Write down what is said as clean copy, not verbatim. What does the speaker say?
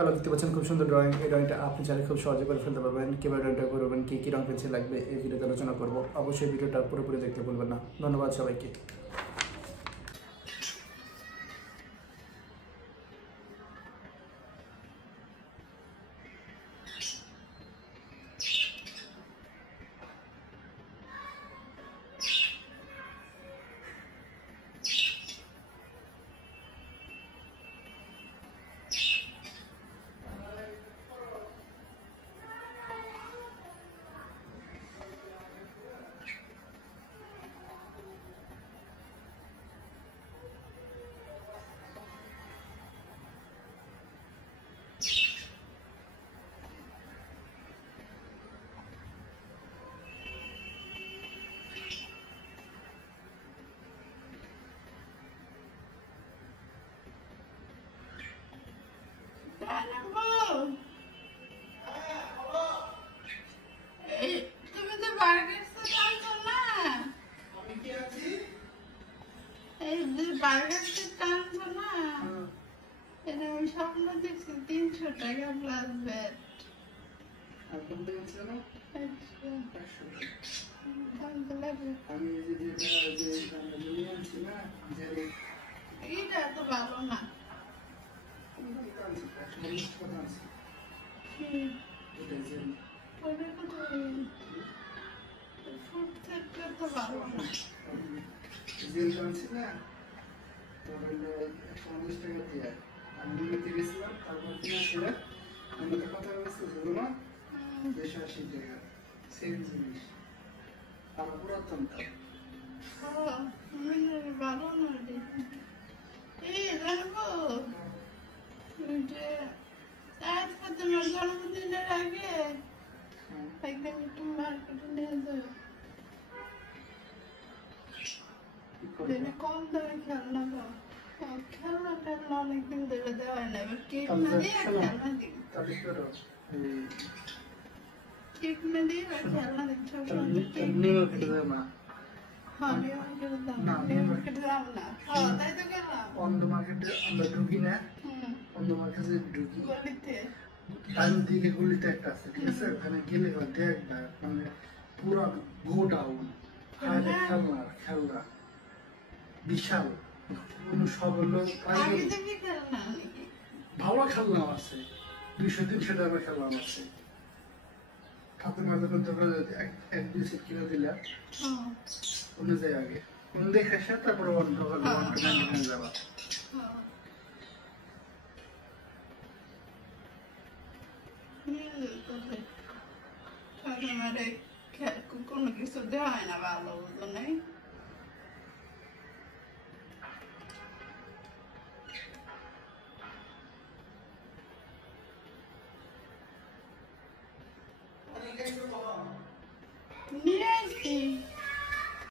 Hello, দেখতে পাচ্ছেন খুব সুন্দর ড্রয়িং। এই ড্রয়িংটা আপনি চাইলে খুব সহজে করে ফেলতে পারবেন। কীভাবে ড্রয়িংটা করবেন, কী রং পেন্সিল লাগবে, এই ভিডিওতে আলোচনা করব। অবশ্যই ভিডিওটা পুরোপুরি দেখতে ভুলবেন না। ধন্যবাদ সবাইকে। তুমি তো বার্গার টানছো না, এই যে বার্গার টানছো না, এটা আমি স্বপ্ন দেখছি 300 টাকা প্লাস ব্যাট। এটা তো ভালো না। তোমার জন্মদিনের আগে একদিন একটু মার্কেটে নিয়ে যাও, কম দামে খেলনা দাও। খেলনা টেলনা অনেকদিন ধরে দেওয়া হয় না, এবার কেক না দিয়ে খেলনা দিই, কেক না দিয়ে খেলনা দিই। গলিতে একটা আছে, ঠিক আছে? ওখানে গেলে দেখবা মানে পুরো গোডাউন খেলনা বিশাল, সব হলো ভালো খেলনা আছে, 200-300 টাকা খেলনা আছে। খাতে মাঝে এক দুই সেট কিনে দিলা অনুযায়ী আগে দেখে আসে, তারপরে যাবা। কোনো কিছু দেওয়া হয় না, ভালো বুঝো নাই। নিয়ে আসি